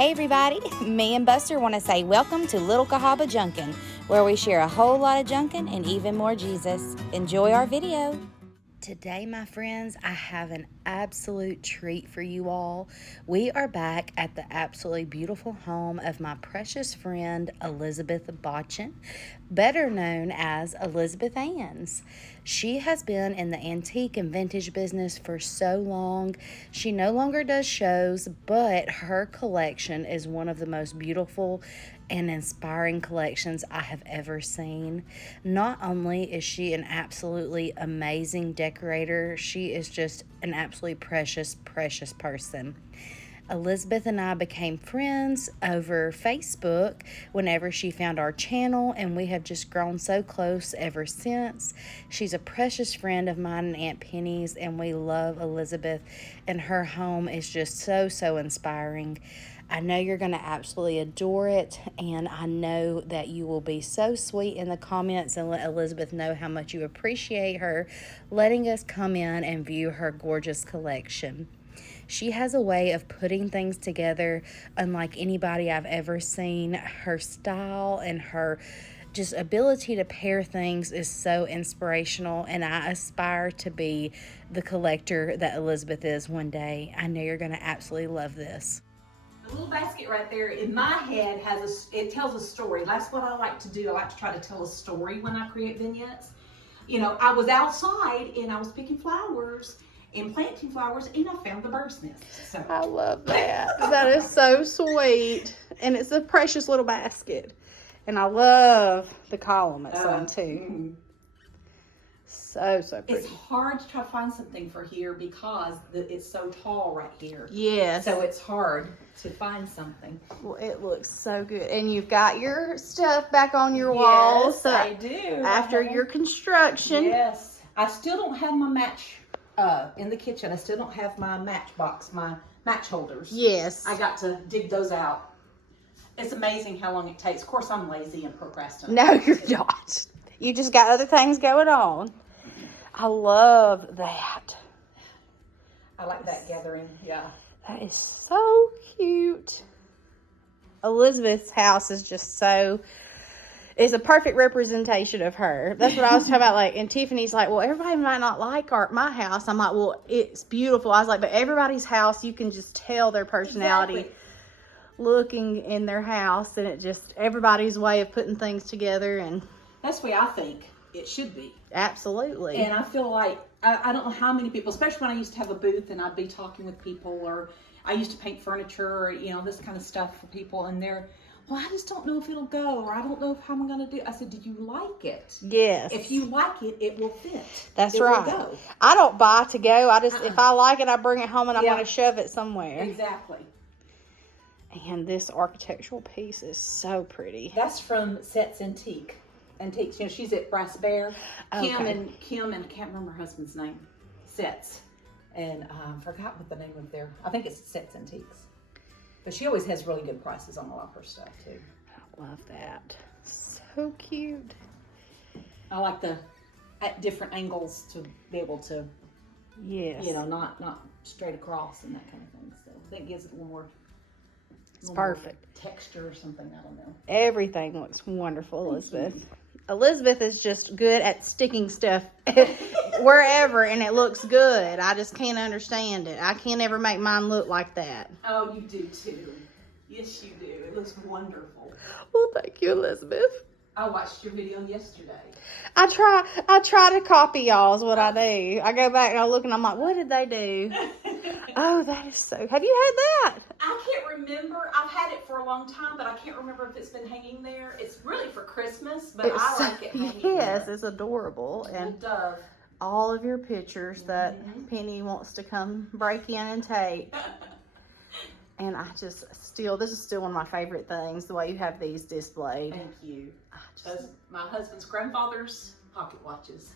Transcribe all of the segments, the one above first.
Hey everybody, me and Buster want to say welcome to Little Cahaba Junkin, where we share a whole lot of Junkin and even more Jesus. Enjoy our video. Today, my friends, I have an absolute treat for you all. We are back at the absolutely beautiful home of my precious friend, Elizabeth Botchen, better known as Elizabeth Ann's. She has been in the antique and vintage business for so long. She no longer does shows, but her collection is one of the most beautiful and inspiring collections I have ever seen. Not only is she an absolutely amazing decorator, she is just an absolutely precious, precious person. Elizabeth and I became friends over Facebook whenever she found our channel, and we have just grown so close ever since. She's a precious friend of mine and Aunt Penny's, and we love Elizabeth, and her home is just so inspiring. I know you're going to absolutely adore it, and I know that you will be so sweet in the comments and let Elizabeth know how much you appreciate her letting us come in and view her gorgeous collection. She has a way of putting things together unlike anybody I've ever seen. Her style and her just ability to pair things is so inspirational, and I aspire to be the collector that Elizabeth is one day. I know you're going to absolutely love this. The little basket right there in my head it tells a story. That's what I like to do. I like to try to tell a story when I create vignettes. You know, I was outside and I was picking flowers and planting flowers, and I found the bird's nest. So. I love that. That is so sweet. And it's a precious little basket. And I love the column it's on too. So pretty. It's hard to try to find something for here because it's so tall right here. Yes. So it's hard to find something. Well, it looks so good. And you've got your stuff back on your walls. Yes, I do. After your construction. Yes. I still don't have my match in the kitchen. I still don't have my matchbox, my match holders. Yes. I got to dig those out. It's amazing how long it takes. Of course, I'm lazy and procrastinate. No, you're not. You just got other things going on. I love that. I like that gathering. Yeah. That is so cute. Elizabeth's house is just so... It's a perfect representation of her. That's what I was talking about. Like, and Tiffany's like, well, everybody might not like my house. I'm like, well, it's beautiful. I was like, but everybody's house, you can just tell their personality looking in their house, and it just everybody's way of putting things together, and that's the way I think it should be. Absolutely. And I feel like I don't know how many people, especially when I used to have a booth and I'd be talking with people, or I used to paint furniture, or this kind of stuff for people, and they're, well, I just don't know if it'll go, or I don't know how I'm going to do it. I said, do you like it? Yes. If you like it, it will fit. That's it right. Will go. I don't buy to go. I just, if I like it, I bring it home and I want to shove it somewhere. Exactly. And this architectural piece is so pretty. That's from Sets Antiques. She's at Brass Bear. Kim and I can't remember her husband's name. Sets. And I forgot what the name of their, I think it's Sets Antiques. But she always has really good prices on a lot of her stuff too. I love that. So cute. I like the at different angles to be able to, not straight across and that kind of thing. So I think it gives it a little more. It's perfect. Texture or something, I don't know. Everything looks wonderful, Elizabeth. Elizabeth is just good at sticking stuff wherever, and it looks good. I just can't understand it. I can't ever make mine look like that. Oh, you do too. Yes, you do. It looks wonderful. Well, thank you, Elizabeth. I watched your video yesterday. I try to copy y'all is what I do. I go back and I look and I'm like, what did they do? Oh, that is so... Have you had that? I can't remember. I've had it for a long time, but I can't remember if it's been hanging there. It's really for Christmas, but I like it hanging there. Yes, it's adorable. And dove. All of your pictures that Penny wants to come break in and take. And I just this is still one of my favorite things, the way you have these displayed. Thank you. My husband's grandfather's pocket watches.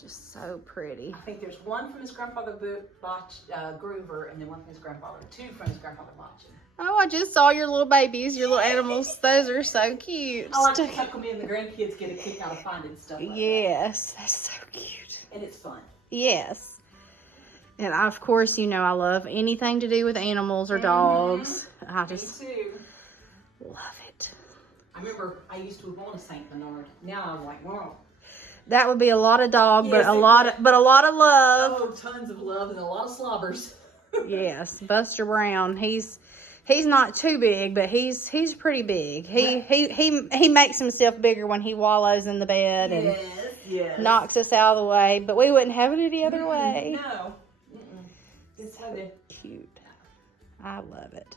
Just so pretty. I think there's one from his grandfather, Groover, and then one from his grandfather, two from his grandfather, Botchen. Oh, I just saw your little babies, your little animals. Those are so cute. I like to tuck them in. The grandkids get a kick out of finding stuff like Yes, that's so cute. And it's fun. Yes. And of course, I love anything to do with animals or dogs. I just Me too. love it. I remember I used to want a Saint Bernard. Now I'm like, wow. That would be a lot of dog, Yes, but a lot of love. Oh, tons of love and a lot of slobbers. Yes, Buster Brown. He's not too big, but he's pretty big. He makes himself bigger when he wallows in the bed and Yes. knocks us out of the way. But we wouldn't have it any other way. No. It's so cute. I love it.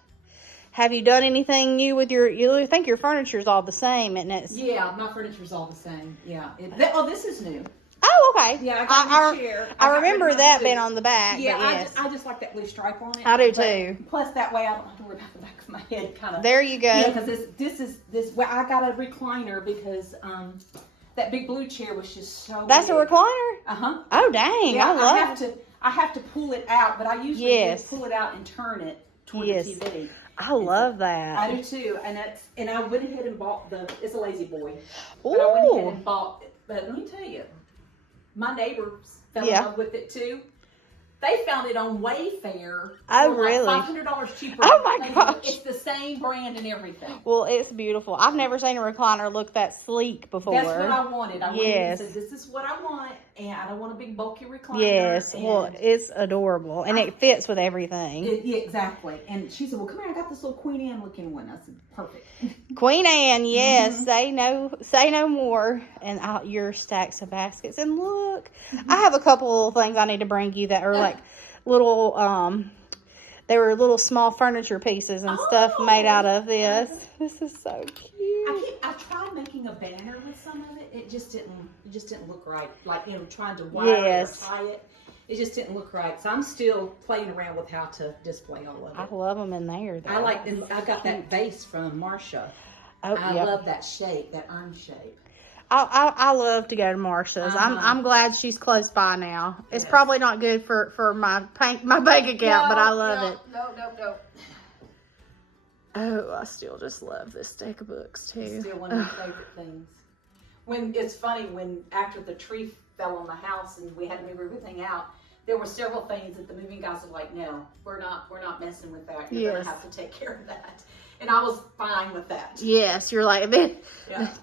Have you done anything new with you think your furniture's all the same, isn't it? Yeah, my furniture's all the same. Yeah. This is new. Oh, okay. Yeah, I got a new chair. I remember that being on the back. Yeah, but yes. I just like that blue stripe on it. I do too. Plus, that way I don't have to worry about the back of my head. Kind of. There you go. Yeah, because this. Well, I got a recliner because that big blue chair was just so. That's big. a recliner. Oh dang! Yeah, I love it. I have to pull it out, but I usually just pull it out and turn it toward the TV. I love that. I do too, and I went ahead and bought it's a Lazy Boy. Ooh. But I went ahead and bought. But let me tell you, my neighbors fell in love with it too. They found it on Wayfair. Oh, for really? Like $500 cheaper. Oh my gosh! It's the same brand and everything. Well, it's beautiful. I've never seen a recliner look that sleek before. That's what I wanted. I wanted to say, this is what I want, and I don't want a big bulky recliner. Yes, well, it's adorable, and it fits with everything. Yeah, exactly. And she said, well, come here, I got this little Queen Anne looking one. I said, perfect. Queen Anne, yes, say no more. And your stacks of baskets. And look, I have a couple of things I need to bring you that are like little, they were little small furniture pieces and stuff made out of this. This is so cute. I tried making a banner with some of it. It just didn't look right. Like, trying to wire it or tie it. It just didn't look right. So I'm still playing around with how to display all of it. I love them in there, though. I got that vase from Marsha. Oh, I love that shape, that urn shape. I love to go to Marsha's. I'm glad she's close by now. It's probably not good for my bank account, but I love it. No. Oh, I still just love this stack of books too. It's still one of my favorite things. When it's funny, after the tree fell on the house and we had to move everything out, there were several things that the moving guys were like, no, we're not messing with that. You're gonna have to take care of that. And I was fine with that. Yes, you're like,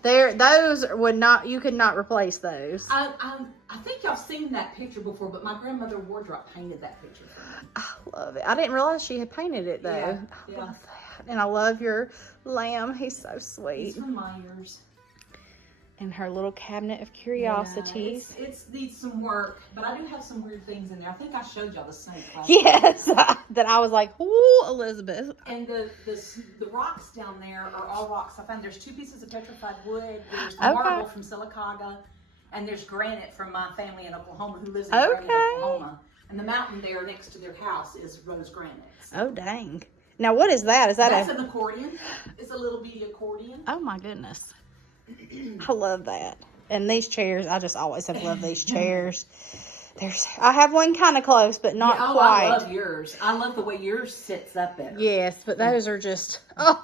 those would not, you could not replace those. I think y'all seen that picture before, but my grandmother Wardrop painted that picture for me. I love it. I didn't realize she had painted it though. Yeah. I love that. And I love your lamb. He's so sweet. He's from Myers. And her little cabinet of curiosities. Yeah, it needs some work, but I do have some weird things in there. I think I showed y'all the snake last Yes, that I was like, ooh, Elizabeth. And the rocks down there are all rocks. I found there's 2 pieces of petrified wood. There's marble from Silicaga, and there's granite from my family in Oklahoma who lives in Granite, Oklahoma. And the mountain there next to their house is rose granite. So. Oh, dang. Now, what is that? That's an accordion. It's a little bitty accordion. Oh, my goodness. I love that. And these chairs, I just always have loved these chairs. I have one kind of close, but not quite. I love yours. I love the way yours sits up there. Yes, but those are just,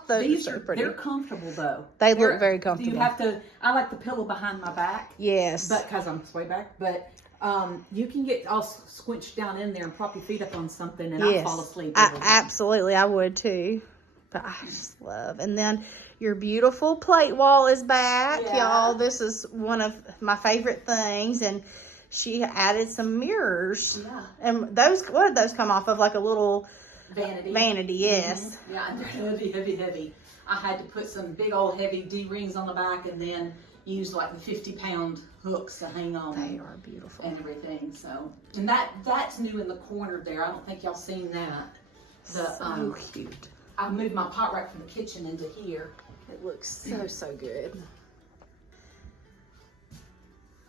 these are so pretty. They're comfortable though. They look very comfortable. I like the pillow behind my back. Yes. But because I'm way back, but you can get all squinched down in there and prop your feet up on something and I'll fall asleep. Absolutely, I would too. But I just love. And then your beautiful plate wall is back, y'all. This is one of my favorite things. And she added some mirrors. Yeah. And what did those come off of? Like a little vanity, yes. Mm-hmm. Yeah, and they're heavy. I had to put some big old heavy D-rings on the back and then use like the 50-pound hooks to hang on. They are beautiful. And everything. So, and that's new in the corner there. I don't think y'all seen that. So cute. I moved my pot rack from the kitchen into here. It looks so good.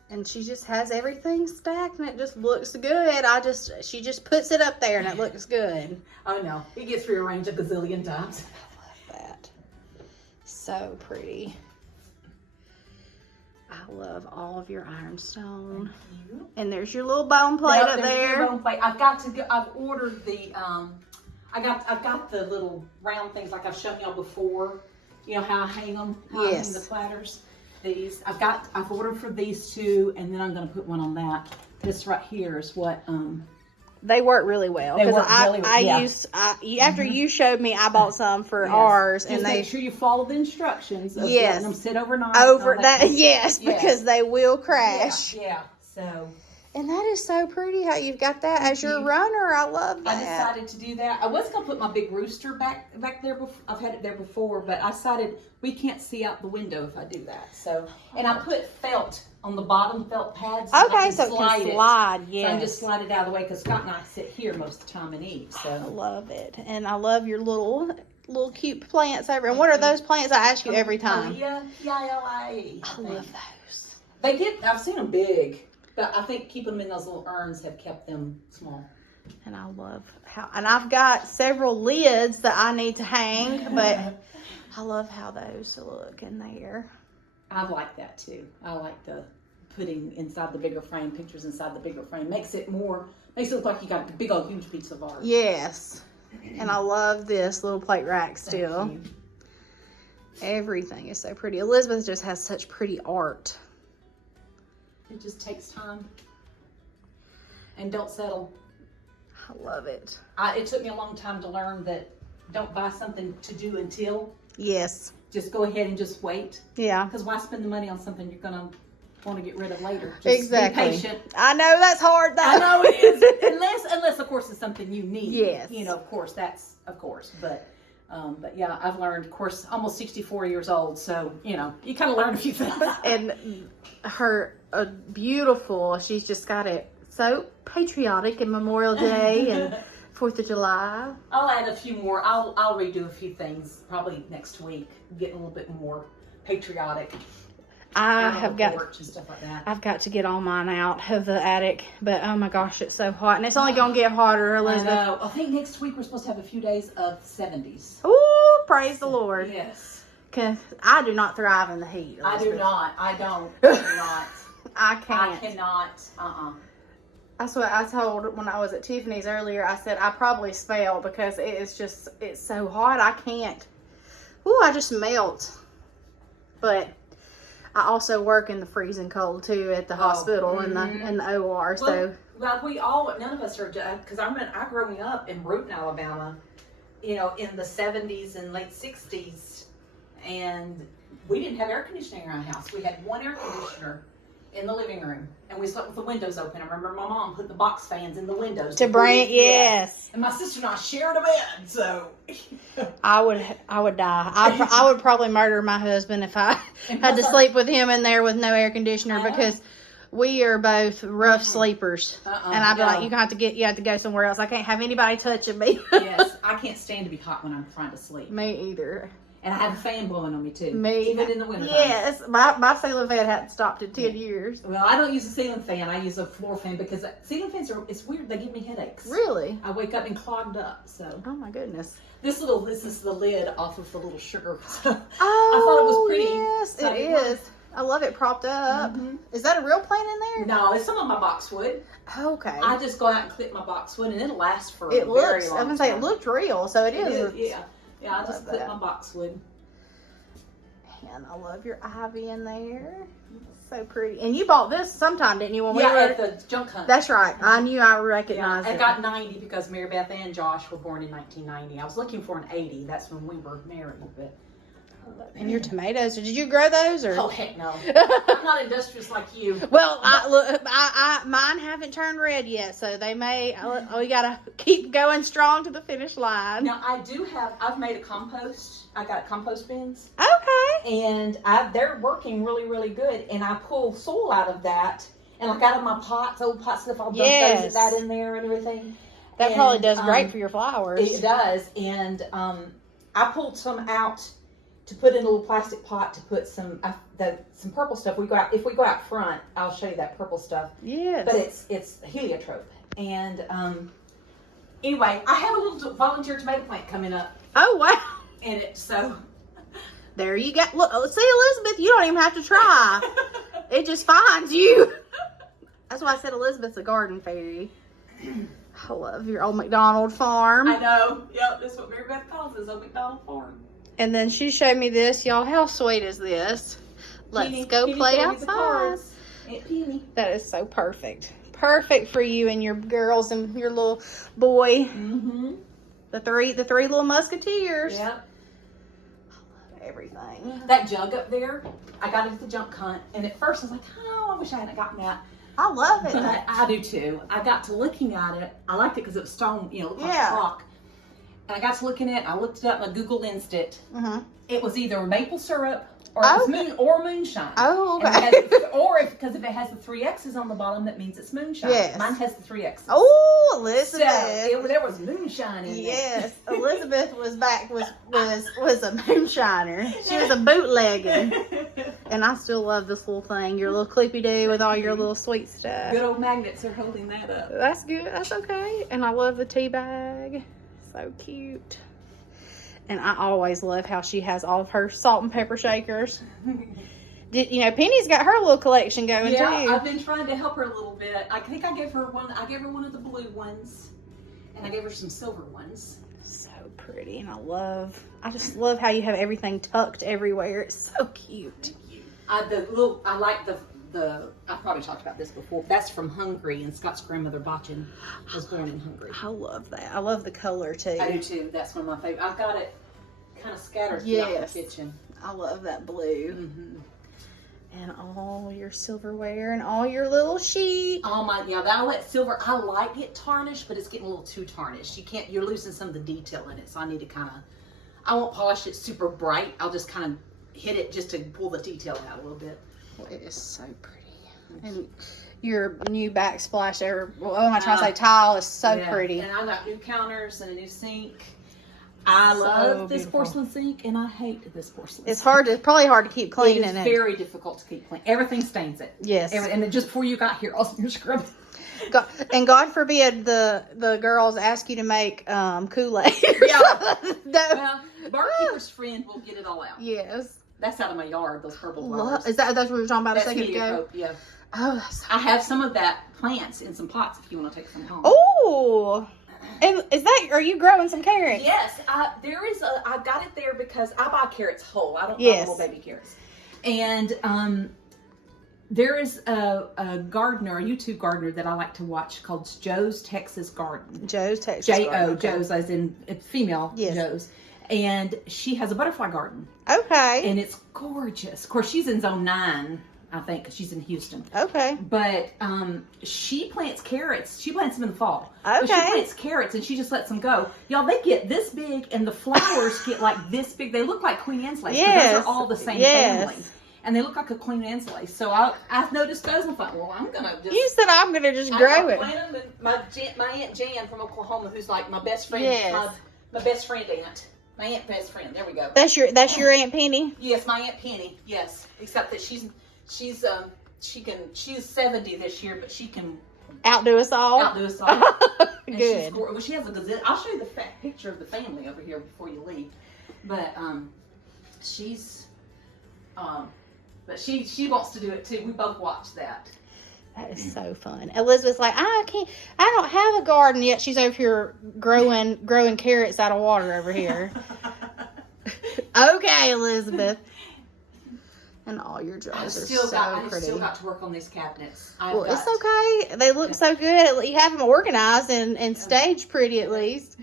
And she just has everything stacked and it just looks good. She just puts it up there and it looks good. Oh no, it gets rearranged a gazillion times. I love that. So pretty. I love all of your ironstone. Thank you. And there's your little bone plate up there. Your bone plate. I've ordered the I've got the little round things like I've shown y'all before. You know how I hang them? How I hang the platters. These I've ordered for these 2, and then I'm gonna put one on that. This right here is what They work really well. They work really well. After you showed me, I bought some for ours, and make sure you follow the instructions. Of letting them sit overnight. Because they will crash. Yeah. So. And that is so pretty how you've got that as your runner. I love that. I decided to do that. I was going to put my big rooster back there. I've had it there before, but I decided we can't see out the window if I do that. So, and I put felt on the bottom, felt pads. So okay, so it can slide. Yes. So I just slide it out of the way because Scott and I sit here most of the time and eat. So I love it. And I love your little cute plants over. And what are those plants? I ask you every time. P-I-L-I-E. I love those. I've seen them big. But I think keeping them in those little urns have kept them small. And I love and I've got several lids that I need to hang, but I love how those look in there. I like that too. I like the putting inside the bigger frame, pictures inside the bigger frame. Makes it look like you got a big old huge piece of art. Yes. And I love this little plate rack still. Everything is so pretty. Elizabeth just has such pretty art. It just takes time. And don't settle. I love it. It took me a long time to learn that don't buy something to do until. Yes. Just go ahead and just wait. Yeah. Because why spend the money on something you're going to want to get rid of later? Just be patient. I know that's hard though. I know it is. Unless of course it's something you need. Yes. Of course, But yeah, I've learned, of course, almost 64 years old. So, you kind of learn a few things. And her beautiful, she's just got it so patriotic in Memorial Day and 4th of July. I'll add a few more. I'll redo a few things probably next week. Get a little bit more patriotic. I've got and stuff like that. I've got to get all mine out of the attic, but oh my gosh, it's so hot, and it's only gonna get hotter, Elizabeth. I know. I think next week we're supposed to have a few days of 70s. Ooh, praise the Lord. Yes. Because I do not thrive in the heat, Elizabeth. I do not. I don't. I do not. I can't. I cannot. That's what I told when I was at Tiffany's earlier. I said I probably spell because it's so hot. I can't. Ooh, I just melt. But I also work in the freezing cold too at the hospital in the OR. So none of us are, because I growing up in Brewton, Alabama, in the 70s and late 60s, and we didn't have air conditioning in our house. We had one air conditioner in the living room, and we slept with the windows open. I remember my mom put the box fans in the windows to bring yes. And my sister and I shared a bed, so I would die. I would probably murder my husband if I had to sleep with him in there with no air conditioner because we are both rough sleepers. And I'd be like, you have to go somewhere else. I can't have anybody touching me. Yes, I can't stand to be hot when I'm trying to sleep. Me either. And I have a fan blowing on me too. Me. Even in the winter. Yes. My ceiling fan hadn't stopped in 10 years. Well, I don't use a ceiling fan. I use a floor fan because ceiling fans it's weird. They give me headaches. Really? I wake up and clogged up. So. Oh my goodness. This is the lid off of the little sugar. Oh, I thought it was pretty. Yes, it is. I love it propped up. Mm-hmm. Is that a real plant in there? No, it's some of my boxwood. Okay. I just go out and clip my boxwood and it'll last for a very long time. I was going to say, it looked real, so it is. Yeah. Yeah, I just clip my boxwood. And I love your ivy in there. So pretty. And you bought this sometime, didn't you? When we were at the junk hunt. That's right. I knew I recognized it. I got 90 because Mary Beth and Josh were born in 1990. I was looking for an 80. That's when we were married. But and your tomatoes, did you grow those? Or? Oh, heck no. I'm not industrious like you. Well, mine haven't turned red yet, so they may. We got to keep going strong to the finish line. Now, I've made a compost. I got compost bins. Okay. And they're working really, really good. And I pull soil out of that. And like out of my pots, old pot stuff, I'll dump those that in there and everything. That probably does great for your flowers. It does. And I pulled some out to put in a little plastic pot to put some purple stuff. If we go out front, I'll show you that purple stuff. Yes. But it's heliotrope. And anyway, I have a little volunteer tomato plant coming up. Oh wow. And there you go. Look, see, Elizabeth, you don't even have to try. It just finds you. That's why I said Elizabeth's a garden fairy. I love your old McDonald farm. I know. Yep, that's what Mary Beth calls it, old McDonald farm. And then she showed me this. Y'all, how sweet is this? Let's go play outside. Aunt Penny. That is so perfect. perfect for you and your girls and your little boy. Mm-hmm. The three little musketeers. Yep. Everything. That jug up there, I got it at the junk hunt, and at first I was like, oh, I wish I hadn't gotten that. I love it. But I do too. I got to looking at it. I liked it because it was stone, you know, looked like Yeah. rock. And I got to looking at it. I looked it up and I Google Lensed it. Mm-hmm. It was either maple syrup or it was moonshine. Oh, And okay. because if it has the 3 X's on the bottom, that means it's moonshine. Yes. Mine has the 3 X's. Oh, So Elizabeth. there was moonshine in Yes, Elizabeth was a moonshiner. She was a bootlegger, and I still love this little thing. Your little clippy do with all your little sweet stuff. Good old magnets are holding that up. That's good. That's okay. And I love the tea bag. So cute. And I always love how she has all of her salt and pepper shakers. Penny's got her little collection going Yeah, too. I've been trying to help her a little bit. I think I gave her one. I gave her one of the blue ones, and I gave her some silver ones. So pretty, and I just love how you have everything tucked everywhere. It's so cute. I like the I probably talked about this before. That's from Hungary, and Scott's grandmother Botchen was born in Hungary. I love that. I love the color too. I do too. That's one of my favorite. I've got it kind of scattered throughout the kitchen. I love that blue. Mm-hmm. And all your silverware and all your little sheet. Oh my, yeah, that silver. I like it tarnished, but it's getting a little too tarnished. You're losing some of the detail in it. So I need to I won't polish it super bright. I'll just kind of hit it just to pull the detail out a little bit. Well, it is so pretty. And your new backsplash tile is so pretty. And I got new counters and a new sink. I love this porcelain sink, and I hate this porcelain It's sink. probably hard to keep cleaning It is very difficult to keep clean. Everything stains it. Yes. And just before you got here, you're scrubbing. God forbid the girls ask you to make Kool-Aid. Yeah. No. Well, barkeeper's friend will get it all out. Yes. That's out of my yard, those purple flowers. That's what we were talking about That's a second media ago? cope, yeah. Oh, that's I have some of that plants in some pots if you want to take some home. Oh. And are you growing some carrots? Yes, I got it there because I buy carrots whole. I don't buy little baby carrots. And there is a gardener, a YouTube gardener that I like to watch called Joe's Texas Garden. Joe's Texas J-O, Garden. Okay. Joe's as in female Yes. Joe's. And she has a butterfly garden. Okay. And it's gorgeous. Of course, she's in zone 9, I think, because she's in Houston. Okay. But she plants carrots. She plants them in the fall. Okay. But she plants carrots and she just lets them go. Y'all, they get this big and the flowers get like this big. They look like Queen Anne's lace. Yes. Those are all the same family. And they look like a Queen Anne's lace. So I noticed those and I thought, well, I'm going to just... You said I'm going to just grow it. Plant them. And my Aunt Jan from Oklahoma, who's like my best friend. Yes. My best friend aunt. My aunt best friend. There we go. That's your Aunt Penny? Yes, my Aunt Penny. Yes. Except that she's 70 this year, but she can Outdo us all? outdo us all. And Good. she has a gazette. I'll show you the picture of the family over here before you leave. But but she wants to do it too. We both watch that. That is so fun. Elizabeth's like, I don't have a garden yet. She's over here growing carrots out of water over here. Okay, Elizabeth. And all your jars are so pretty. I still got to work on these cabinets. It's okay. They look so good. You have them organized and staged pretty at least.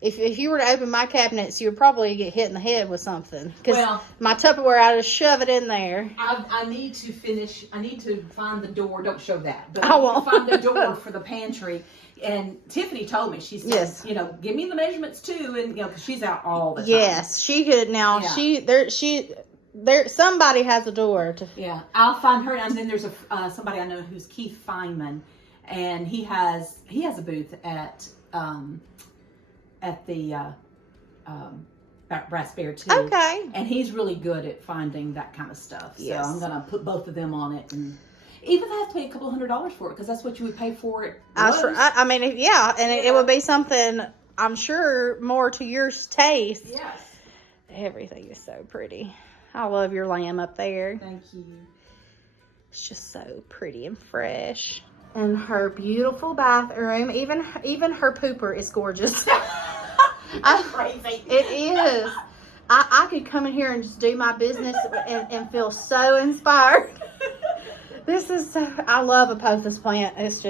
If you were to open my cabinets, you would probably get hit in the head with something. Because my Tupperware, I just shove it in there. I need to finish. I need to find the door. Don't show that. But I won't. find the door for the pantry. And Tiffany told me, she said, Yes. Give me the measurements too. And, because she's out all the time. Yes, she could. Now, somebody has a door to. Yeah, I'll find her. And then there's somebody I know who's Keith Feynman, and he has a booth at the Brass Bear too. Okay. And he's really good at finding that kind of stuff. So Yes. I'm gonna put both of them on it, and even if I have to pay a couple $100 for it, because that's what you would pay for it. I mean, it would be something, I'm sure, more to your taste. Yes. Everything is so pretty. I love your lamb up there. Thank you. It's just so pretty and fresh. And her beautiful bathroom, even her pooper is gorgeous. Crazy. It is. I could come in here and just do my business and feel so inspired. This is so, I love a pothos plant. It's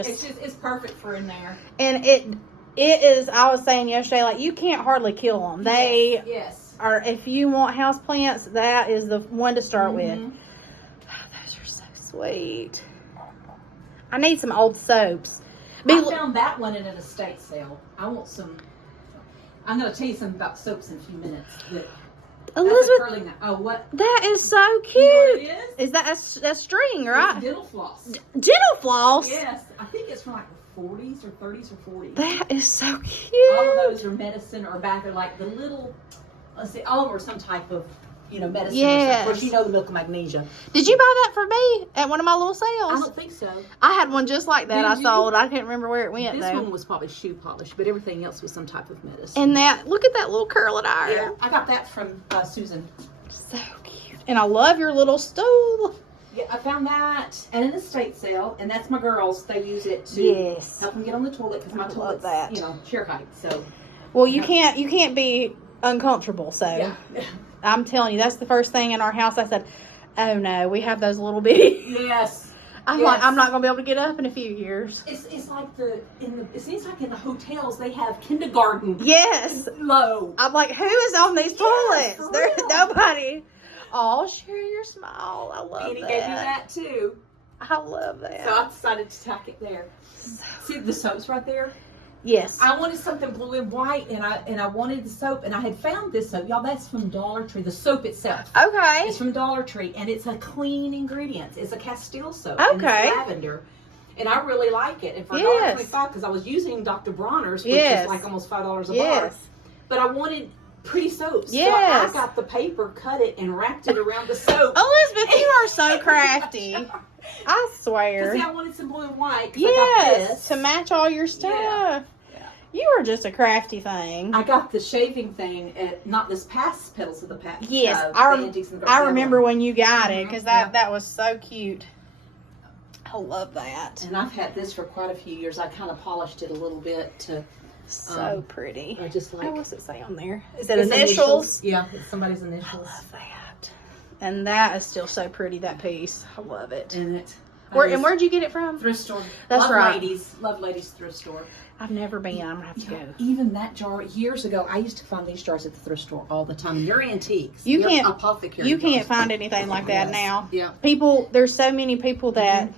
perfect for in there. And it is, I was saying yesterday, like, you can't hardly kill them. They are, if you want house plants, that is the one to start with. Oh, those are so sweet. I need some old soaps. I found that one in an estate sale. I want some. I'm going to tell you something about soaps in a few minutes. Elizabeth, what? That is so cute. You know what it is? Is that a string, right? It's dental floss. Dental floss? Yes. I think it's from like the 40s or 30s or 40s. That is so cute. All of those are medicine or back. They're like the little, let's see, all of them are some type of, medicine. Yes. Of course, you know the milk of magnesia. Did you buy that for me at one of my little sales? I don't think so. I had one just like that. Did I you? sold. I can't remember where it went, This though. one was probably shoe polish, but everything else was some type of medicine. And that, look at that little curling iron. Yeah, I got that from Susan. So cute. And I love your little stool. Yeah, I found that at an estate sale, and that's my girls. They use it to help them get on the toilet because my toilet's, chair height. So, well, you can't be uncomfortable. So, yeah. I'm telling you, that's the first thing in our house. I said, "Oh no, we have those little bitty." Yes. I'm like, I'm not gonna be able to get up in a few years. It's like it seems like in the hotels they have kindergarten. Yes. Low. I'm like, who is on these toilets? For There's real. nobody. Oh, share your smile. I love Penny that. gave you that too. I love that. So I decided to tack it there. See the soaps right there? Yes. I wanted something blue and white, and I wanted the soap, and I had found this soap. Y'all, that's from Dollar Tree. The soap itself. Okay. It's from Dollar Tree, and it's a clean ingredient. It's a Castile soap. Okay. And it's lavender. And I really like it. And for $1.25, because I was using Dr. Bronner's, which is like almost $5 a bar. But I wanted pretty soaps. Yes. So I got the paper, cut it, and wrapped it around the soap. Elizabeth, you are so crafty. I swear. See, I wanted some blue and white. Yes. I got this. To match all your stuff. Yeah. You are just a crafty thing. I got the shaving thing at not this past Petals of the Past. Yes, the I remember when you got it because Yeah. that was so cute. I love that. And I've had this for quite a few years. I kind of polished it a little bit to. So pretty. I just like. What's it say on there? Is it It's initials? Yeah, it's somebody's initials. I love that. And that is still so pretty. That piece. I love it. In it. Where'd you get it from? Thrift store. That's right. Love Ladies thrift store. I've never been. I'm gonna have to go. Even that jar years ago, I used to find these jars at the thrift store all the time. They're antiques. You They're can't. apothecary You can't jars. find anything like that now. Yeah. People. There's so many people that.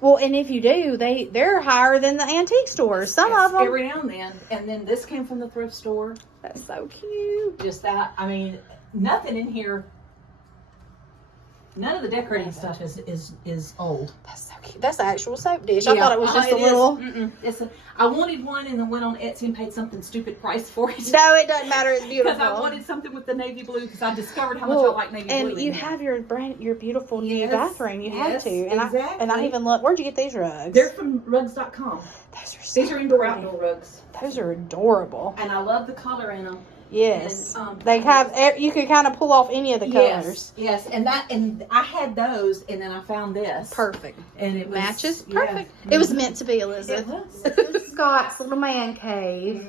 Well, and if you do, they're higher than the antique stores. Some of them. Every now and then. And then this came from the thrift store. That's so cute. Just that. I mean, nothing in here. None of the decorating stuff is old. That's so cute. That's an actual soap dish. I thought it was just a it little. I wanted one and then went on Etsy and paid something stupid price for it. No, it doesn't matter. It's beautiful. Because I wanted something with the navy blue because I discovered how much I like navy blue. And you have your beautiful new bathroom. You had to. And exactly. I even love. Where'd you get these rugs? They're from rugs.com. These are indoor outdoor rugs. Those are adorable. And I love the color in them. Yes, and, they have. You can kind of pull off any of the colors. Yes, and I had those, and then I found this. Perfect, and it matches yeah. perfect. It was meant to be, Elizabeth. It was. Scott's little man cave.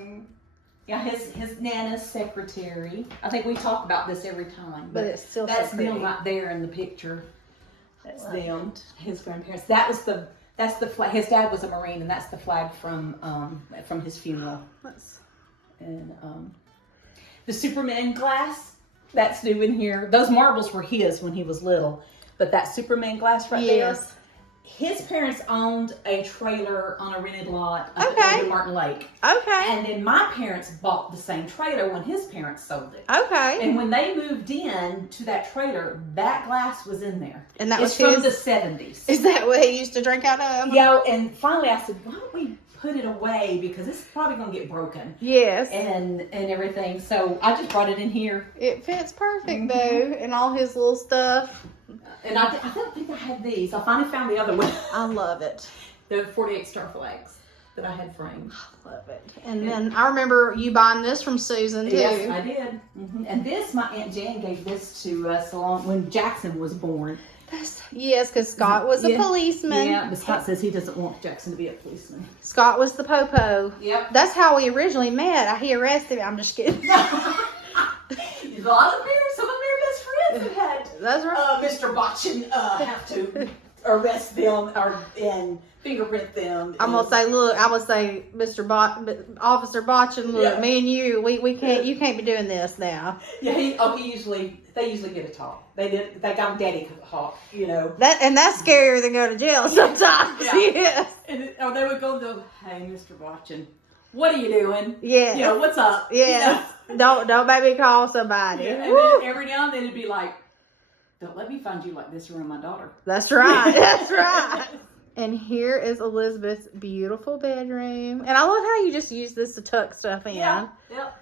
Yeah, his Nana's secretary. I think we talk about this every time, but it's still that's so pretty. them right there in the picture. That's them, his grandparents. That's the flag. His dad was a Marine, and that's the flag from his funeral. And the Superman glass, that's new in here. Those marbles were his when he was little. But that Superman glass right there, his parents owned a trailer on a rented lot up at Martin Lake. Okay. And then my parents bought the same trailer when his parents sold it. Okay. And when they moved in to that trailer, that glass was in there. And that was from the 70s. Is that what he used to drink out of? Yeah, and finally I said, why don't we put it away because it's probably going to get broken. Yes. And everything. So I just brought it in here. It fits perfect though, and all his little stuff. And I don't think I had these. I finally found the other one. I love it. The 48 star flags that I had framed. I love it. And then I remember you buying this from Susan too. Yes, I did. And this, my Aunt Jan gave this to us when Jackson was born. Yes, because Scott was a policeman. Yeah, but Scott says he doesn't want Jackson to be a policeman. Scott was the popo. Yep. That's how we originally met. He arrested me. I'm just kidding. A lot of some of their best friends have had That's right. Mr. Botchen have to arrest them and fingerprint them. I'm gonna say, look, I would say, Officer Botchen, look, me and you, we can't, you can't be doing this now. Yeah, they usually get a talk. They got a daddy talk, you know. That's scarier than going to jail sometimes. Yes. And they would go, hey, Mr. Botchen, what are you doing? Yeah. You know, what's up? Yeah. You know? Don't make me call somebody. Yeah. And then every now and then it'd be like, don't let me find you like this around my daughter. That's right. That's right. And here is Elizabeth's beautiful bedroom. And I love how you just use this to tuck stuff in. Yeah. Yep.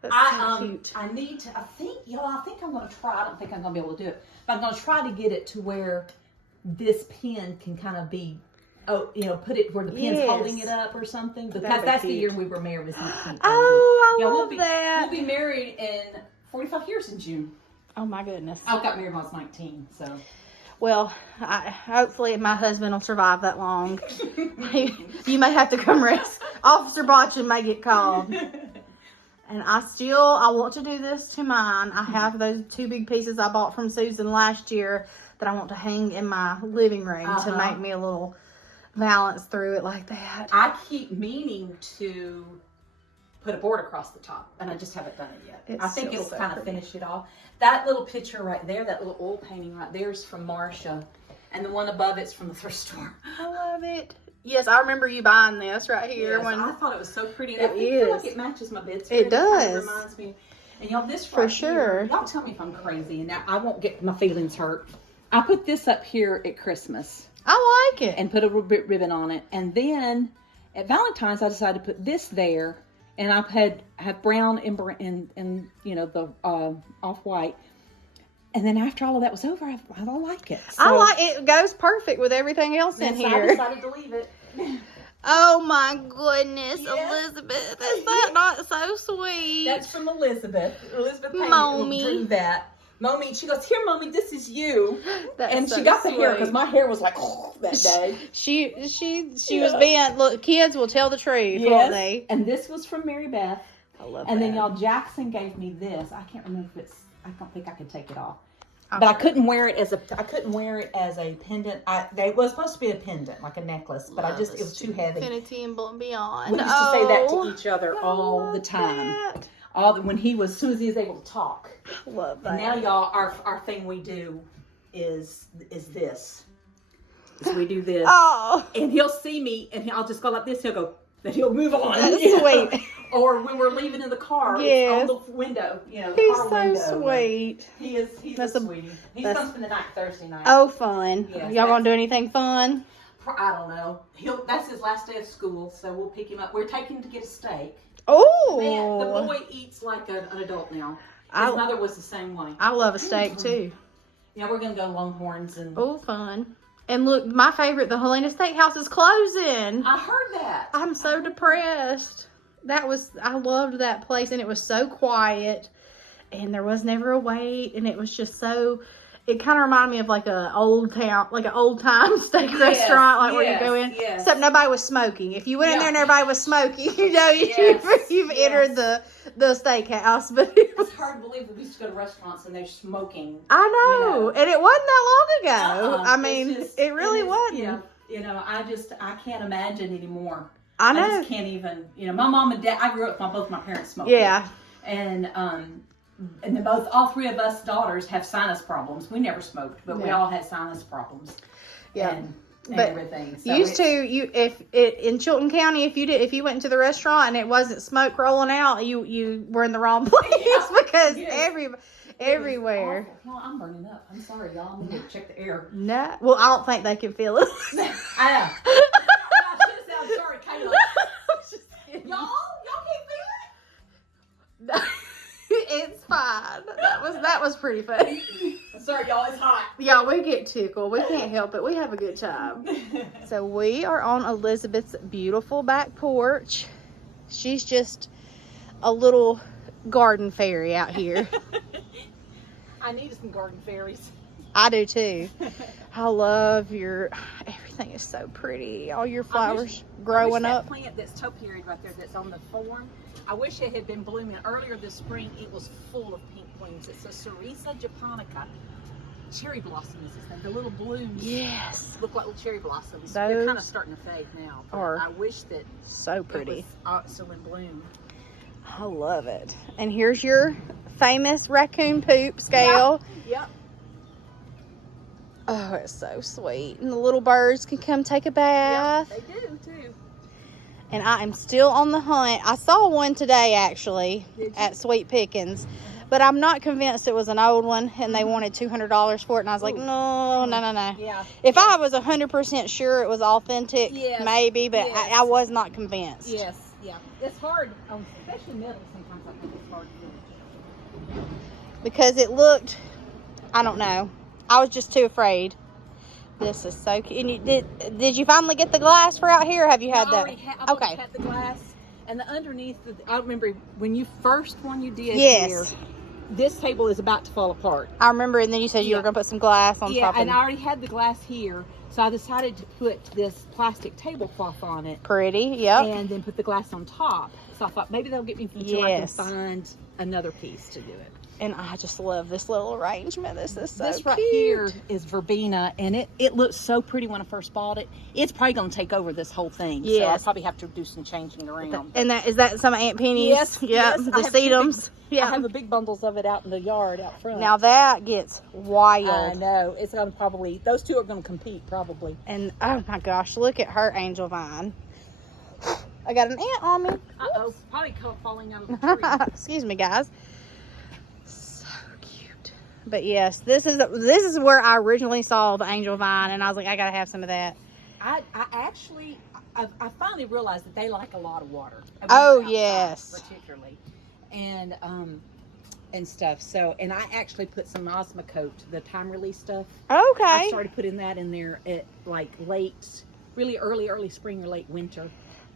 That's so cute. I think I'm going to try. I don't think I'm going to be able to do it. But I'm going to try to get it to where this pin can kind of be, put it where the pin's holding it up or something. Because that's the year we were married. Was 19. Oh, I love that. We'll be married in 45 years in June. Oh, my goodness. I got married when I was 19, so. Well, hopefully my husband will survive that long. You may have to come rest. Officer Botchen may get called. And I want to do this to mine. I have those 2 big pieces I bought from Susan last year that I want to hang in my living room to make me a little balance through it like that. I keep meaning to put a board across the top, and I just haven't done it yet. I think it'll kind of finish it off. That little picture right there, that little oil painting right there is from Marcia, and the one above it's from the thrift store. I love it. Yes, I remember you buying this right here. Yes, I thought it was so pretty. And I feel like it matches my bedspread. It does. It kind of reminds me. And y'all, this right for sure. Here, y'all tell me if I'm crazy, and I won't get my feelings hurt. I put this up here at Christmas. I like it. And put a ribbon on it, and then at Valentine's I decided to put this there, and I've had brown and the off-white. And then after all of that was over, I don't like it. So, I like it. It goes perfect with everything else in here. I decided to leave it. Oh my goodness, Yeah. Elizabeth. Is that not so sweet? That's from Elizabeth. Elizabeth Mommy. drew that. Mommy, she goes, here, Mommy, this is you. That's she got the hair because my hair was like that day. She was being, look, kids will tell the truth, won't they? And this was from Mary Beth. I love And that. then y'all, Jackson gave me this. I can't remember if I don't think I could take it off. But I couldn't wear it as a pendant. It was supposed to be a pendant, like a necklace, but it was too heavy. Infinity and beyond. We used to say that to each other all the time. As soon as he was able to talk. Love that. And now y'all, our thing we do is this. Is we do this. Oh. And he'll see me and I'll just go like this, then he'll move on. That's sweet. Or when we're leaving in the car, Yes. it's on the window, the He's car so window. sweet. He's a sweetie. He's going to spend the night Thursday night. Oh, fun. Yes, Y'all gonna do anything fun? I don't know. That's his last day of school, so we'll pick him up. We're taking him to get a steak. Oh. Man, the boy eats like an adult now. His mother was the same way. I love a steak too. Yeah, we're going to go Longhorns. Oh, fun. And look, my favorite, the Helena Steakhouse is closing. I heard that. I'm so depressed. I loved that place, and it was so quiet, and there was never a wait, and it was just it kind of reminded me of like an old time steak restaurant, where you go in, except nobody was smoking. If you went in there and everybody was smoking, you've entered the steakhouse. But it's hard to believe that we used to go to restaurants and they're smoking. I know, and it wasn't that long ago. I mean, it really wasn't. Yeah, I can't imagine anymore. I know. I just can't even, my mom and dad, I grew up with both my parents smoking. Yeah. And then all three of us daughters have sinus problems. We never smoked, but we all had sinus problems. Yeah. And but everything. So in Chilton County, if you went into the restaurant and it wasn't smoke rolling out, you were in the wrong place because everywhere. No, I'm burning up. I'm sorry, y'all. I'm gonna check the air. No, well, I don't think they can feel it. I know. I'm sorry, Kayla. Y'all can't feel it? It's fine. That was pretty funny. Sorry, y'all. It's hot. Yeah, we get tickled. We can't help it. We have a good time. So we are on Elizabeth's beautiful back porch. She's just a little garden fairy out here. I need some garden fairies. I do too. I love everything is so pretty. All your flowers growing up. That plant that's topiary right there that's on the form, I wish it had been blooming earlier this spring. It was full of pink blooms. It's a Cerisa japonica. cherry blossoms. The little blooms. Yes. Look like little cherry blossoms. Those They're kind of starting to fade now. are I wish that so pretty. it was still in bloom. I love it. And here's your famous raccoon poop scale. Yep. Oh, it's so sweet. And the little birds can come take a bath. Yep, they do too. And I am still on the hunt. I saw one today, actually, at Sweet Pickens. But I'm not convinced it was an old one, and they wanted $200 for it. And I was like, no. Yeah. If I was 100% sure it was authentic, maybe, but I was not convinced. Yes, yeah. It's hard, especially metal. Sometimes I think it's hard to do. Because it looked, I don't know. I was just too afraid. This is so cute. And you, did you finally get the glass for out here? Or have you had that? I've already had the glass. And the underneath, I remember when you first one you did here, this table is about to fall apart. I remember, and then you said you were going to put some glass on top. Yeah, and I already had the glass here, so I decided to put this plastic tablecloth on it. Pretty, yep. And then put the glass on top. So I thought maybe they'll get me until I can find another piece to do it. And I just love this little arrangement. This is so This right here is verbena, and it looks so pretty when I first bought it. It's probably going to take over this whole thing. Yes. So I'll probably have to do some changing around. And is that some of Aunt Penny's? Yes. Yep. Yes. The sedums. Yeah. I have the big bundles of it out in the yard out front. Now that gets wild. I know. It's going to probably, those two are going to compete probably. And oh my gosh, look at her angel vine. I got an ant on me. Uh-oh. Probably falling out of the tree. Excuse me, guys. But yes, this is where I originally saw the angel vine, and I was like, I gotta have some of that. I finally realized that they like a lot of water. Oh yes, particularly, and stuff. So, and I actually put some Osmocote, the time release stuff. Okay. I started putting that in there at like really early spring or late winter.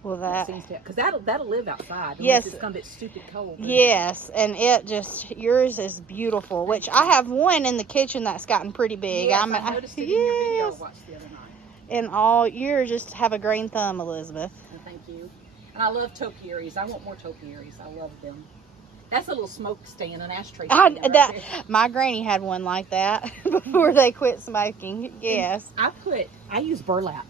Well, that seems to, because that'll live outside. Yes, it's gonna be stupid cold. Yes, and it just yours is beautiful. Which I have one in the kitchen that's gotten pretty big. Yes, I noticed it in your video I watched the other night. And you just have a green thumb, Elizabeth. And thank you. And I love topiaries. I want more topiaries. I love them. That's a little smoke stand, an ashtray stand. My granny had one like that before they quit smoking. Yes. And I use burlap.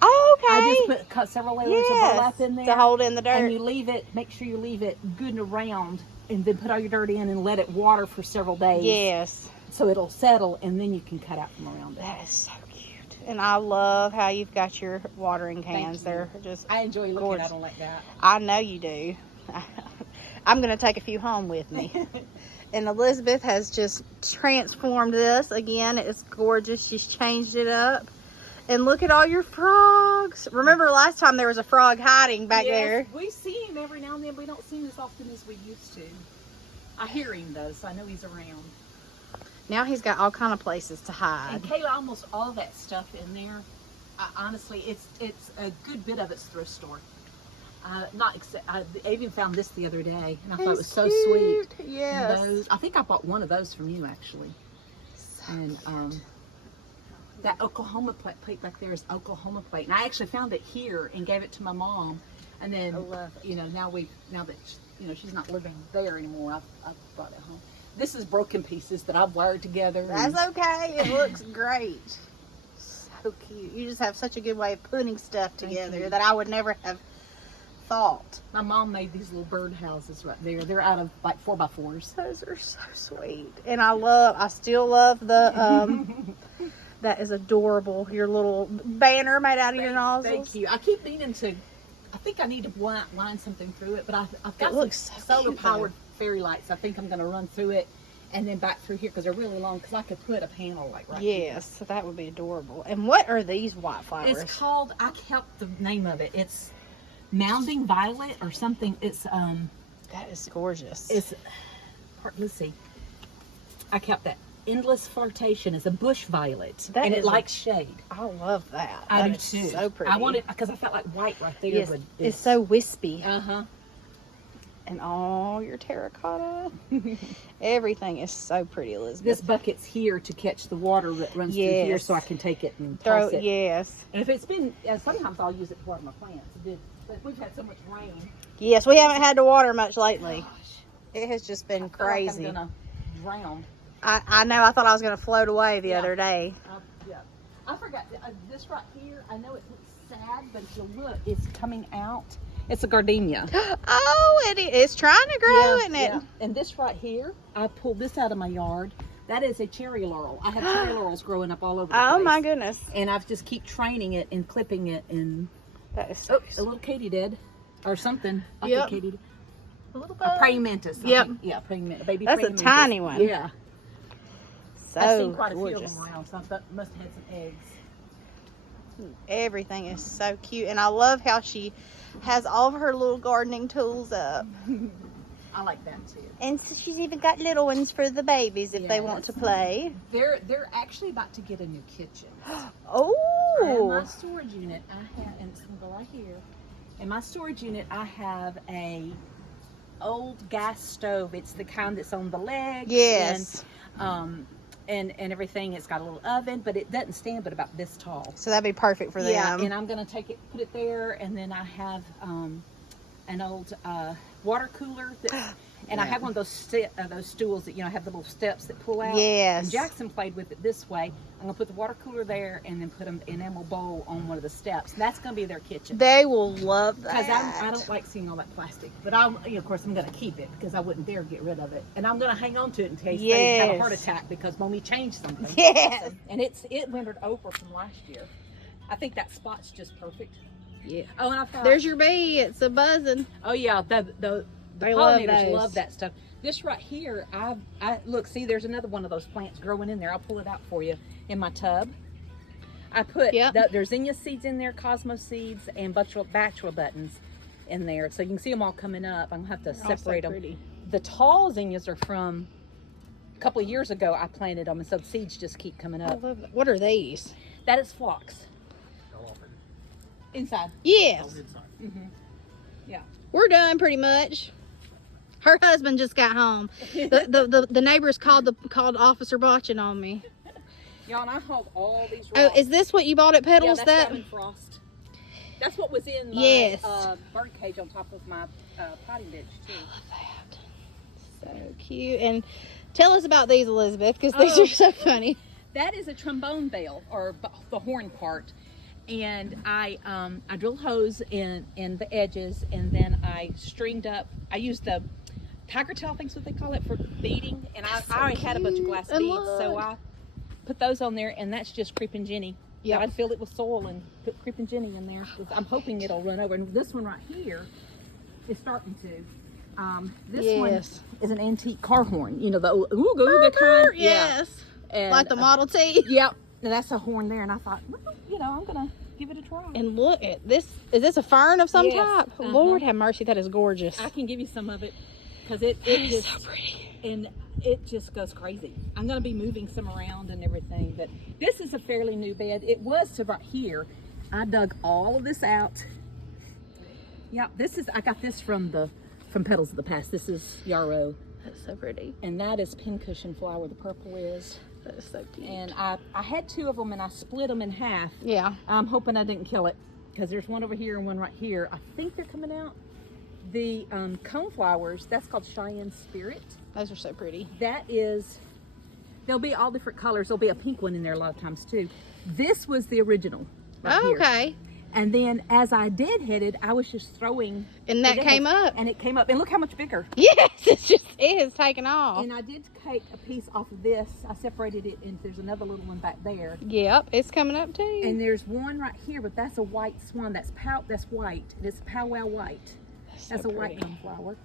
Oh, okay. I just cut several layers of burlap in there to hold in the dirt. And you leave it, make sure you leave it good and around, and then put all your dirt in and let it water for several days. Yes. So it'll settle, and then you can cut out from around it. That is so cute. And I love how you've got your watering cans. They're just I enjoy looking at them like that. I know you do. I'm going to take a few home with me. And Elizabeth has just transformed this. Again, it's gorgeous. She's changed it up. And look at all your frogs. Remember last time there was a frog hiding back there? We see him every now and then. We don't see him as often as we used to. I hear him though, so I know he's around. Now he's got all kind of places to hide. And Kayla, almost all that stuff in there, honestly, it's a good bit of it's thrift store. I even found this the other day, and I thought it was so sweet. Yes. I think I bought one of those from you actually. And that Oklahoma plate back there is Oklahoma plate, and I actually found it here and gave it to my mom. And then now that she's not living there anymore, I brought it home. This is broken pieces that I've wired together. That's okay. It looks great. So cute. You just have such a good way of putting stuff together that I would never have thought. My mom made these little bird houses right there. They're out of like 4x4s. Those are so sweet. And I still love the that is adorable. Your little banner made out of your nozzles. Thank you. I keep meaning to. I think I need to line something through it, but I've got some solar powered fairy lights. I think I'm going to run through it and then back through here because they're really long. Because I could put a panel like right here. Yes, so that would be adorable. And what are these white flowers? It's called. I kept the name of it. It's Mounding Violet or something. It's that is gorgeous. It's let's see. I kept that. Endless Flirtation is a bush violet, and it likes shade. I love that. I do too. too. So pretty. I wanted because I felt like white right there. Yes, it's so wispy. And all your terracotta. Everything is so pretty, Elizabeth. This bucket's here to catch the water that runs through here, so I can take it and toss it. Yes. And if it's been, sometimes I'll use it to water my plants. But we've had so much rain. Yes, we haven't had to water much lately. Gosh. It has just been crazy. Like I'm gonna drown. I know. I thought I was going to float away the other day. Yeah. I forgot this right here. I know it looks sad, but if you look, it's coming out. It's a gardenia. Oh, it's trying to grow, isn't it? Yeah. And this right here, I pulled this out of my yard. That is a cherry laurel. I have cherry laurels growing up all over the place. Oh my goodness. And I've just keep training it and clipping it, and That is so a little katydid or something. I Yep. think katydid. a little A praying mantis. I Yep. think. Yeah, praying mantis. Baby That's a praying mantis. tiny one. Yeah. So I've seen quite a gorgeous. few of them around, so that must have had some eggs. Everything is so cute, and I love how she has all of her little gardening tools up. I like that too. And so she's even got little ones for the babies if they want to play. They're actually about to get a new kitchen. Oh. In my storage unit, I have, and it's gonna go right here. In my storage unit, I have a old gas stove. It's the kind that's on the legs. Yes. And everything. It's got a little oven, but it doesn't stand but about this tall. So that'd be perfect for them. Yeah, and I'm gonna take it, put it there, and then I have an old water cooler that, and I have one of those stools that have the little steps that pull out. Yes. And Jackson played with it this way. I'm gonna put the water cooler there, and then put an enamel bowl on one of the steps. And that's gonna be their kitchen. They will love that. Because I don't like seeing all that plastic, but of course I'm gonna keep it because I wouldn't dare get rid of it, and I'm gonna hang on to it in case they have a heart attack because Mommy changed something. Yes. And it wintered over from last year. I think that spot's just perfect. Yeah. Oh, and I thought, There's your bee. It's a buzzing. oh yeah, the They love pollinators those. love that stuff. This right here, I look, see, there's another one of those plants growing in there. I'll pull it out for you in my tub. I put there's zinnia seeds in there, cosmos seeds, and bachelor buttons in there, so you can see them all coming up. I'm gonna have to separate them. Pretty. The tall zinnias are from a couple of years ago. I planted them, and so the seeds just keep coming I up. love that. What are these? That is phlox. Inside. Yes. Mm-hmm. Yeah. We're done pretty much. Her husband just got home. The neighbors called Officer Botchen on me. Y'all, and I hauled all these rocks. Oh, is this what you bought at Petals? Yeah, that's diamond frost. That's what was in my bird cage on top of my potting bench too. I love that. So cute. And tell us about these, Elizabeth, because these are so funny. That is a trombone bell, or the horn part. And I drilled holes in the edges, and then I stringed up. I used the tiger tail, I think's what they call it, for beading. And I already had a bunch of glass beads, so I put those on there, and that's just creeping Jenny. Yeah, I'd fill it with soil and put creeping Jenny in there. I'm hoping it'll run over. And this one right here is starting to. This one is an antique car horn. You know, the ooga ooga kind. Yes. And, like the Model T. Yep. And that's a horn there, and I thought, well, I'm gonna give it a try. And look at this. Is this a fern of some type? Lord have mercy, that is gorgeous. I can give you some of it because it is just so pretty. And it just goes crazy. I'm gonna be moving some around and everything, but this is a fairly new bed. It was to right here. I dug all of this out. Yeah, I got this from Petals of the Past. This is yarrow. That's so pretty. And that is pincushion flower. The purple is. That is so cute. And I had two of them, and I split them in half. Yeah. I'm hoping I didn't kill it, because there's one over here and one right here. I think they're coming out. The cone flowers, that's called Cheyenne Spirit. Those are so pretty. They'll be all different colors. There'll be a pink one in there a lot of times too. This was the original right here. Okay. And then as I deadheaded, I was just throwing. And that came up. And it came up. And look how much bigger. Yes, it has taken off. And I did take a piece off of this. I separated it, and there's another little one back there. Yep, it's coming up too. And there's one right here, but that's a white swan. That's white. And it's powwow white. That's a white flower.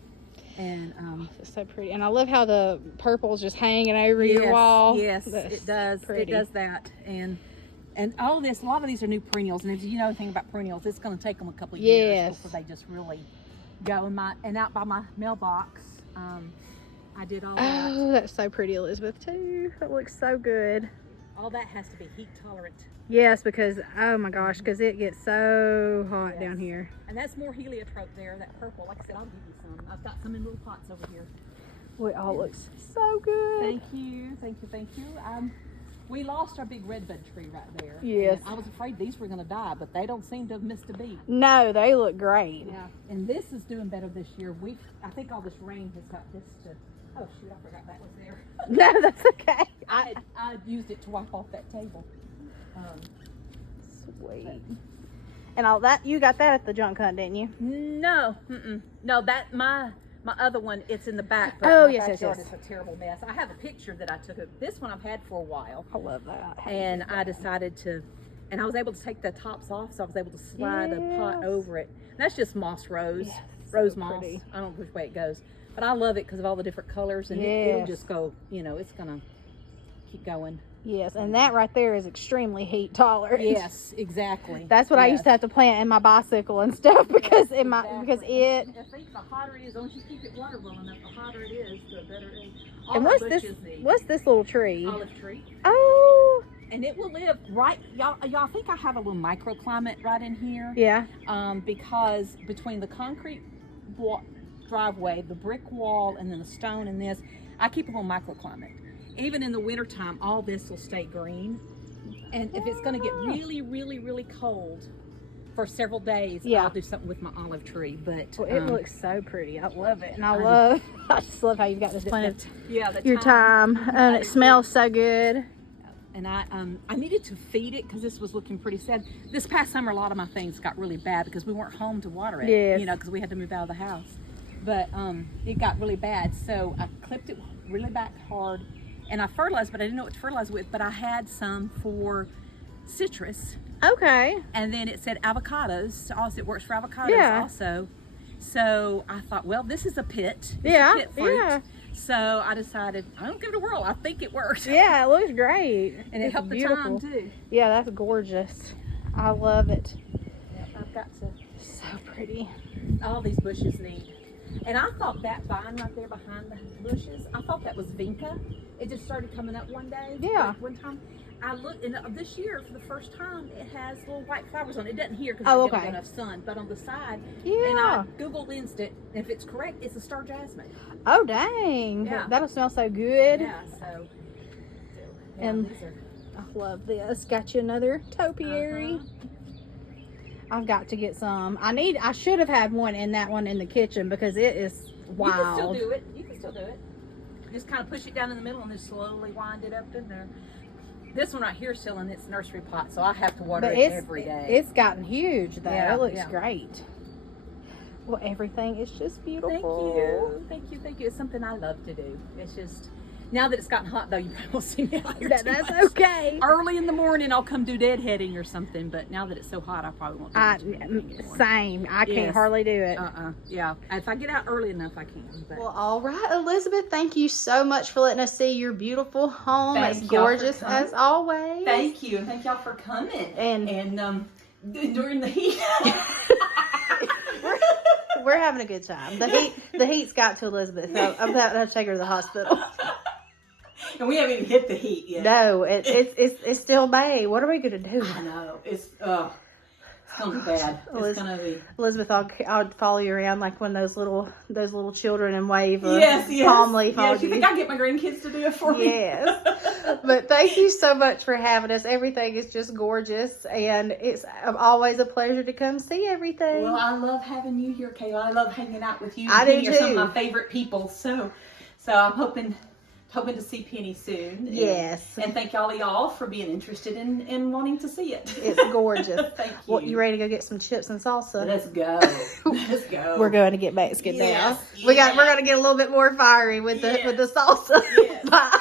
And it's so pretty. And I love how the purple's just hanging over your wall. Yes, it does. Pretty. It does that. And all of this, a lot of these are new perennials. And if you know anything about perennials, it's going to take them a couple of years before they just really go. And out by my mailbox, I did all that. Oh, that's so pretty, Elizabeth, too. That looks so good. All that has to be heat tolerant. Yes, because, oh my gosh, because it gets so hot down here. And that's more heliotrope there, that purple. Like I said, I'll give you some. I've got some in little pots over here. Well, it all looks so good. Thank you. Thank you. Thank you. We lost our big redbud tree right there. Yes. And I was afraid these were going to die, but they don't seem to have missed a beat. No, they look great. Yeah. And this is doing better this year. I think all this rain has got this to. Oh shoot! I forgot that was there. No, that's okay. I used it to wipe off that table. Sweet. And all that, you got that at the junk hunt, didn't you? No, no. That my other one, it's in the back. But Oh, my yes. backyard is a terrible mess. I have a picture that I took of this one. I've had for a while, I love that. and I decided to, and I was able to take the tops off, so I was able to slide the pot over it. And that's just moss rose, Yes, rose so moss. pretty. I don't know which way it goes, but I love it because of all the different colors, and it'll Yes. just go. It's gonna keep going. Yes, and that right there is extremely heat tolerant. Yes, exactly. That's what I used to have to plant in my bicycle and stuff because Yes, because it. I think the hotter it is, once you keep it water well enough, the hotter it is, the better it is. All And our what's this? bushes need What's this little tree? olive tree, Oh, and it will live right. Y'all think I have a little microclimate right in here? yeah. Because between the concrete driveway, the brick wall, and then the stone and this, I keep a little microclimate. Even in the wintertime, all this will stay green. And if it's going to get really, really, really cold for several days, Yeah. I'll do something with my olive tree. But Well, it looks so pretty. I love it, and I just love how you've got this planted. Your time, and it smells so good. And I needed to feed it because this was looking pretty sad. This past summer, a lot of my things got really bad because we weren't home to water it. Yes. Because we had to move out of the house. But it got really bad, so I clipped it really back hard. And I fertilized, but I didn't know what to fertilize with. But I had some for citrus. Okay. And then it said avocados. Also, it works for avocados also. So I thought, well, this is a pit. It's a pit fruit. Yeah. So I decided, I'm going to give it a whirl. I think it works. Yeah, it looks great. And it helped the time, too. Yeah, that's gorgeous. I love it. Yep, I've got to. So pretty. All these bushes need. And I thought that vine right there behind the bushes, I thought that was vinca. It just started coming up one day. Yeah. Like one time. I looked, and this year, for the first time, it has little white flowers on it. It doesn't here because Oh, I don't okay. get enough sun, but on the side. Yeah. And I Googled instant, and if it's correct, it's a star jasmine. Oh, dang. Yeah. That'll smell so good. Yeah, so. Yeah, And these are, I love this. Got you another topiary. I've got to get some. I should have had one in that one in the kitchen because it is wild. You can still do it. You can still do it. Just kind of push it down in the middle and then slowly wind it up in there. This one right here is still in its nursery pot, so I have to water But it every day. It's gotten huge though. Yeah, It looks yeah. great. Well, everything is just beautiful. Thank you. It's something I love to do. It's just, now that it's gotten hot though, you probably won't see me out here too That's much. okay. Early in the morning, I'll come do deadheading or something, but now that it's so hot, I probably won't do much deadheading anymore. Same. I can't Yes. hardly do it. Yeah. If I get out early enough, I can. But. Well, all right, Elizabeth, thank you so much for letting us see your beautiful home. Thank It's y'all for gorgeous coming. as always. Thank you, and thank y'all for coming. And During the heat. we're having a good time. The heat's got to Elizabeth. So I'm about to take her to the hospital. And we haven't even hit the heat yet. No, it's still May. What are we gonna do? I know. It's gonna be bad. It's gonna be. Elizabeth, I'll follow you around like one of those little children and wave a Yes. palm leaf Yes, on you you. think I get my grandkids to do it for me? Yes. But thank you so much for having us. Everything is just gorgeous, and it's always a pleasure to come see everything. Well, I love having you here, Kayla. I love hanging out with you. I do Penny are some too. of my favorite people. So I'm hoping to see Penny soon. Yes. And thank y'all for being interested in wanting to see it. It's gorgeous. Thank you. Well, you ready to go get some chips and salsa? Let's go. Let's go. We're going to get Mexican Yes, now. We're yeah. going to get a little bit more fiery with the salsa. Yes. Bye.